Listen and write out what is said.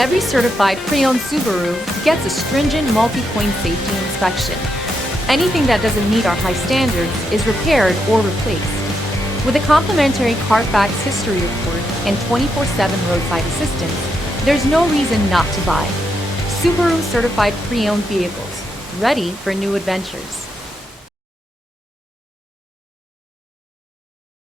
Every certified pre-owned Subaru gets a stringent multi-point safety inspection. Anything that doesn't meet our high standards is repaired or replaced. With a complimentary Carfax history report and 24/7 roadside assistance, there's no reason not to buy. Subaru certified pre-owned vehicles, ready for new adventures.